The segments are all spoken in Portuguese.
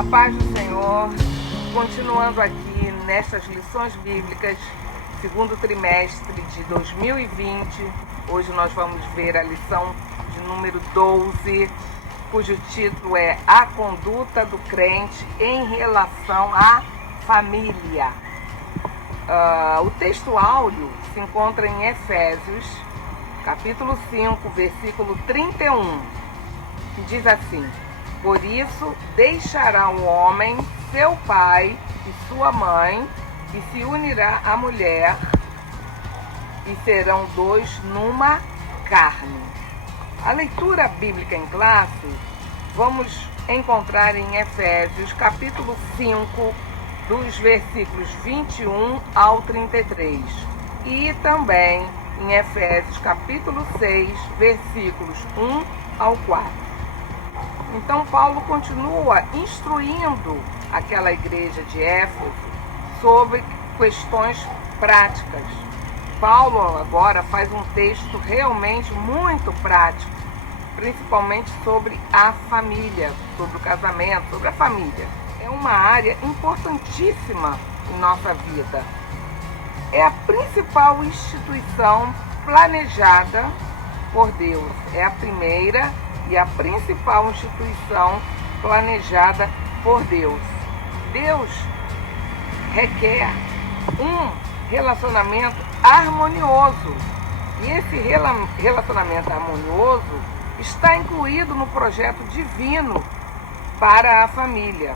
A paz do Senhor, continuando aqui nestas lições bíblicas, segundo trimestre de 2020, hoje nós vamos ver a lição de número 12, cujo título é A Conduta do Crente em Relação à Família. O texto áureo se encontra em Efésios, capítulo 5, versículo 31, que diz assim: Por isso deixará o homem seu pai e sua mãe, e se unirá à mulher, e serão dois numa carne. A leitura bíblica em classe vamos encontrar em Efésios, capítulo 5, dos versículos 21 ao 33, e também em Efésios, capítulo 6, versículos 1 ao 4. Então, Paulo continua instruindo aquela igreja de Éfeso sobre questões práticas. Paulo agora faz um texto realmente muito prático, principalmente sobre a família, sobre o casamento, sobre a família. É uma área importantíssima em nossa vida. É a principal instituição planejada por Deus. É a primeira e a principal instituição planejada por Deus. Deus requer um relacionamento harmonioso. E esse relacionamento harmonioso está incluído no projeto divino para a família.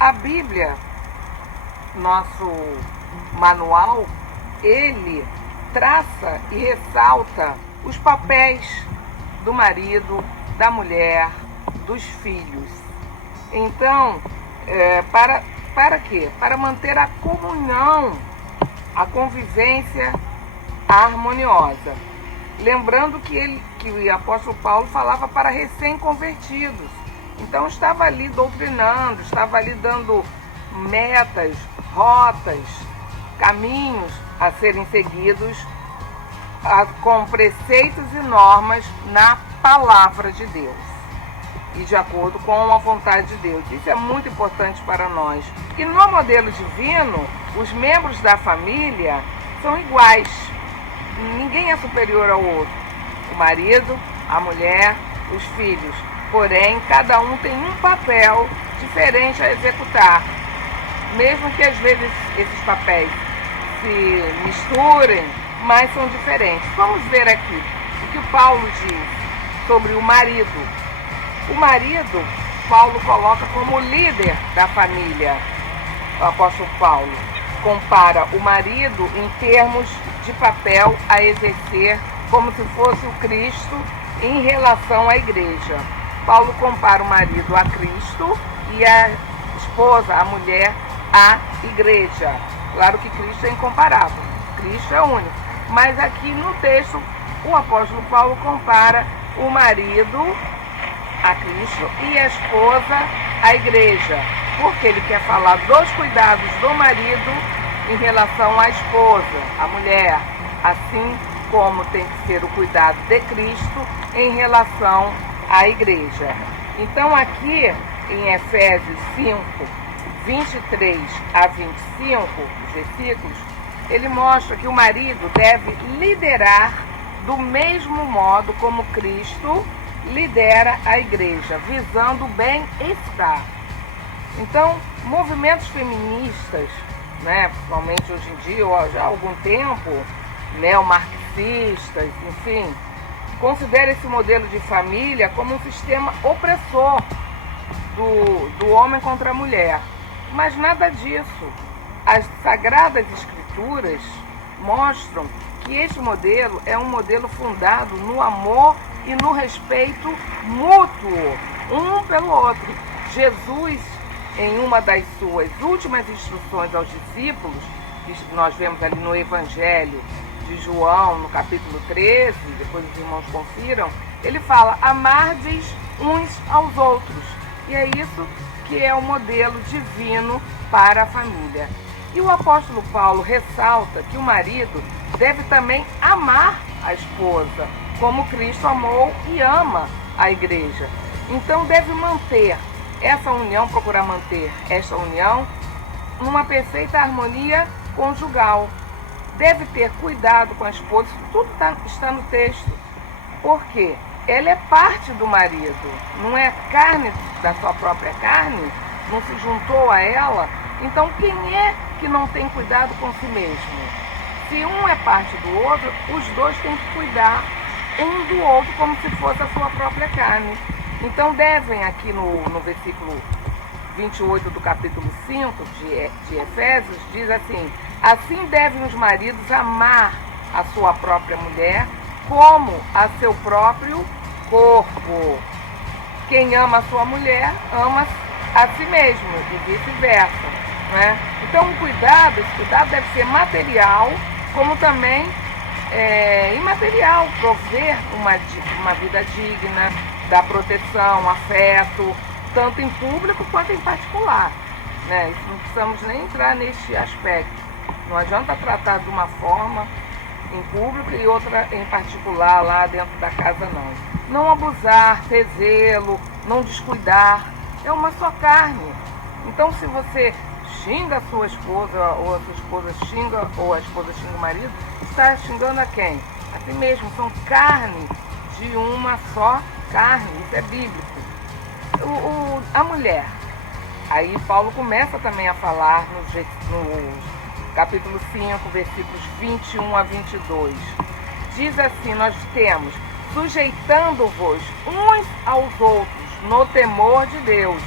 A Bíblia, nosso manual, ele traça e ressalta os papéis do marido, da mulher, dos filhos. Então, para quê? Para manter a comunhão, a convivência harmoniosa. Lembrando que o apóstolo Paulo falava para recém-convertidos. Então estava ali doutrinando, estava ali dando metas, rotas, caminhos a serem seguidos com preceitos e normas na palavra de Deus e de acordo com a vontade de Deus. Isso é muito importante para nós. E no modelo divino, os membros da família são iguais. Ninguém é superior ao outro. O marido, a mulher, os filhos. Porém, cada um tem um papel diferente a executar. Mesmo que às vezes esses papéis se misturem, mas são diferentes. Vamos ver aqui o que Paulo diz sobre o marido. O marido, Paulo coloca como líder da família. O apóstolo Paulo compara o marido em termos de papel a exercer como se fosse o Cristo em relação à igreja. Paulo compara o marido a Cristo e a esposa, a mulher, à igreja. Claro que Cristo é incomparável, Cristo é único. Mas aqui no texto, o apóstolo Paulo compara o marido a Cristo e a esposa à igreja, porque ele quer falar dos cuidados do marido em relação à esposa, à mulher, assim como tem que ser o cuidado de Cristo em relação à igreja. Então aqui em Efésios 5, 23 a 25 versículos, ele mostra que o marido deve liderar do mesmo modo como Cristo lidera a igreja, visando o bem-estar. Então, movimentos feministas, principalmente hoje em dia, ou já há algum tempo, neomarxistas, enfim, consideram esse modelo de família como um sistema opressor do homem contra a mulher. Mas nada disso. As Sagradas Escrituras mostram que este modelo é um modelo fundado no amor e no respeito mútuo, um pelo outro. Jesus, em uma das suas últimas instruções aos discípulos, que nós vemos ali no Evangelho de João, no capítulo 13, depois os irmãos confiram, ele fala: amardes uns aos outros. E é isso que é o modelo divino para a família. E o apóstolo Paulo ressalta que o marido deve também amar a esposa, como Cristo amou e ama a igreja. Então deve manter essa união, procurar manter esta união numa perfeita harmonia conjugal. Deve ter cuidado com a esposa, tudo está no texto. Por quê? Ela é parte do marido, não é carne da sua própria carne, não se juntou a ela. Então quem é que não tem cuidado com si mesmo? Se um é parte do outro, os dois têm que cuidar um do outro como se fosse a sua própria carne. Então devem, aqui no versículo 28 do capítulo 5 de Efésios, diz assim: assim devem os maridos amar a sua própria mulher como a seu próprio corpo. Quem ama a sua mulher, ama a si mesmo e vice-versa, né? Então esse cuidado deve ser material, como também imaterial, prover uma vida digna, dar proteção, afeto, tanto em público quanto em particular, né? Isso não precisamos nem entrar neste aspecto. Não adianta tratar de uma forma em público e outra em particular lá dentro da casa, não. Não abusar, ter zelo, não descuidar, é uma só carne. Então se você xinga a sua esposa, ou a sua esposa xinga, ou a esposa xinga o marido, está xingando a quem? A si mesmo. São carne de uma só carne, isso é bíblico. A mulher, aí Paulo começa também a falar no capítulo 5, versículos 21 a 22. Diz assim: nós temos, sujeitando-vos uns aos outros no temor de Deus,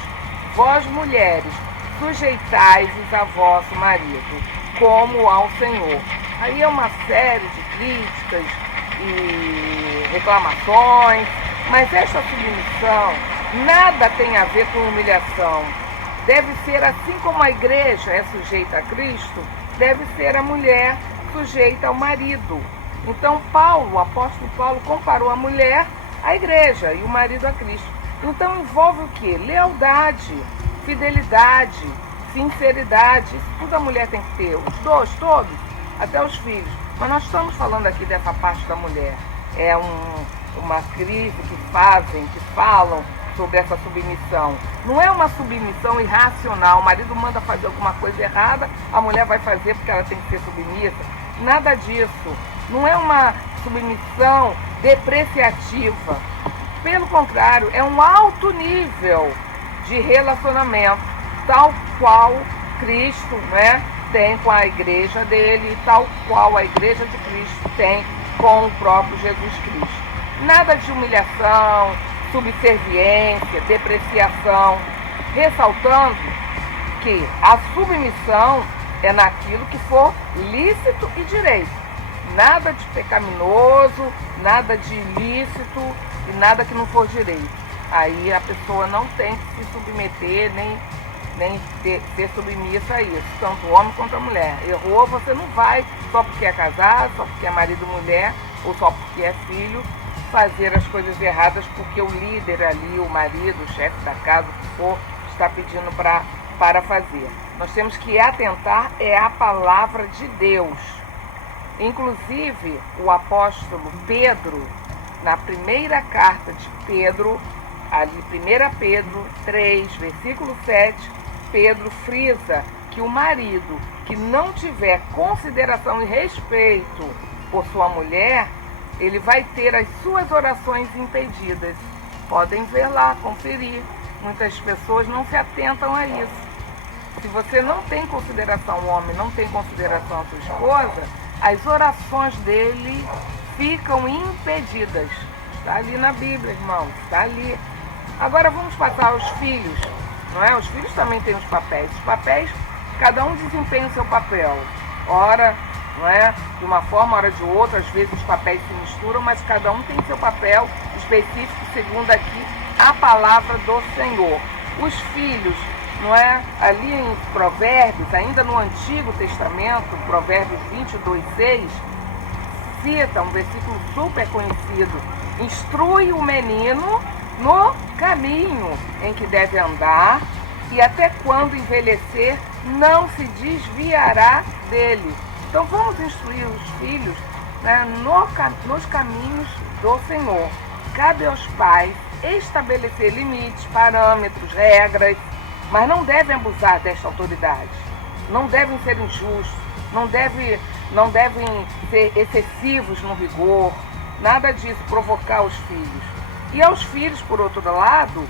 vós mulheres, sujeitai-vos a vosso marido, como ao Senhor. Aí é uma série de críticas e reclamações, mas esta submissão nada tem a ver com humilhação. Deve ser assim como a igreja é sujeita a Cristo, deve ser a mulher sujeita ao marido. Então o apóstolo Paulo comparou a mulher à igreja e o marido a Cristo. Então envolve o quê? Lealdade, fidelidade, sinceridade. Isso tudo a mulher tem que ter, os dois, todos, até os filhos. Mas nós estamos falando aqui dessa parte da mulher. É uma crise que falam sobre essa submissão. Não é uma submissão irracional. O marido manda fazer alguma coisa errada, a mulher vai fazer porque ela tem que ser submissa. Nada disso. Não é uma submissão depreciativa. Pelo contrário, é um alto nível de relacionamento, tal qual Cristo, né, tem com a igreja dele, tal qual a igreja de Cristo tem com o próprio Jesus Cristo. Nada de humilhação, subserviência, depreciação, ressaltando que a submissão é naquilo que for lícito e direito. Nada de pecaminoso, nada de ilícito e nada que não for direito. Aí a pessoa não tem que se submeter, nem ser submissa a isso, tanto o homem quanto a mulher. Errou, você não vai, só porque é casado, só porque é marido e mulher, ou só porque é filho, fazer as coisas erradas porque o líder ali, o marido, o chefe da casa, o que for, está pedindo para fazer. Nós temos que atentar à palavra de Deus. Inclusive, o apóstolo Pedro, na primeira carta de Pedro, ali 1 Pedro 3, versículo 7, Pedro frisa que o marido que não tiver consideração e respeito por sua mulher, ele vai ter as suas orações impedidas. Podem ver lá, conferir. Muitas pessoas não se atentam a isso. Se você não tem consideração, o homem não tem consideração a sua esposa, as orações dele ficam impedidas. Está ali na Bíblia, irmãos, está ali. Agora vamos passar aos filhos, não é? Os filhos também têm os papéis. Os papéis, cada um desempenha o seu papel. Ora, não é? De uma forma, ora de outra, às vezes os papéis se misturam, mas cada um tem seu papel específico, segundo aqui a palavra do Senhor. Os filhos, não é? Ali em Provérbios, ainda no Antigo Testamento, Provérbios 22:6, cita um versículo super conhecido: instrui o menino no caminho em que deve andar, e até quando envelhecer não se desviará dele. Então vamos instruir os filhos, né, nos caminhos do Senhor. Cabe aos pais estabelecer limites, parâmetros, regras, mas não devem abusar desta autoridade. Não devem ser injustos, não devem ser excessivos no rigor, nada disso, provocar os filhos. E aos filhos, por outro lado,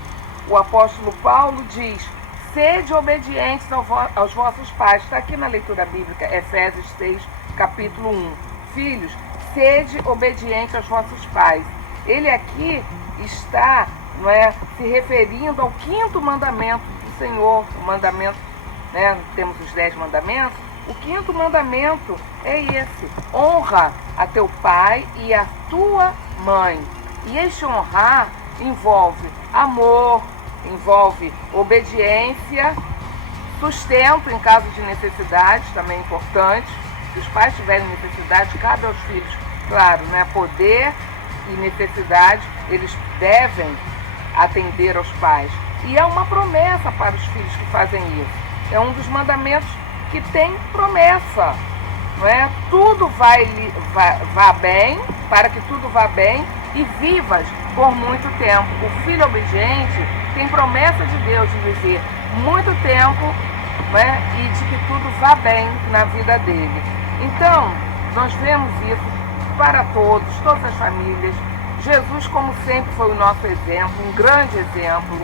o apóstolo Paulo diz: sede obedientes aos vossos pais. Está aqui na leitura bíblica, Efésios 6, capítulo 1. Filhos, sede obediente aos vossos pais. Ele aqui está, se referindo ao 5º mandamento do Senhor, o mandamento, temos os 10 mandamentos, o 5º mandamento é esse: honra a teu pai e a tua mãe. E este honrar envolve amor, envolve obediência, sustento em caso de necessidade, também é importante. Se os pais tiverem necessidade, cabe aos filhos, claro, poder e necessidade, eles devem atender aos pais. E é uma promessa para os filhos que fazem isso. É um dos mandamentos que tem promessa. Tudo vá bem, para que tudo vá bem e vivas por muito tempo. O filho obediente tem promessa de Deus de viver muito tempo, e de que tudo vá bem na vida dele. Então, nós vemos isso para todas as famílias. Jesus, como sempre, foi o nosso exemplo, um grande exemplo.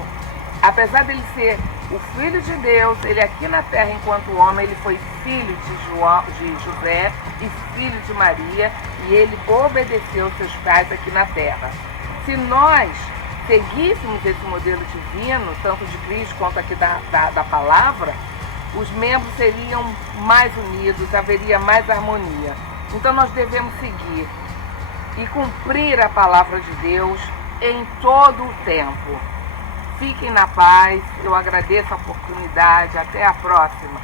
Apesar dele ser o Filho de Deus, ele aqui na terra, enquanto homem, ele foi filho de José e filho de Maria, e ele obedeceu seus pais aqui na terra. Se nós seguíssemos esse modelo divino, tanto de Cristo quanto aqui da palavra, os membros seriam mais unidos, haveria mais harmonia. Então nós devemos seguir e cumprir a palavra de Deus em todo o tempo. Fiquem na paz, eu agradeço a oportunidade, até a próxima.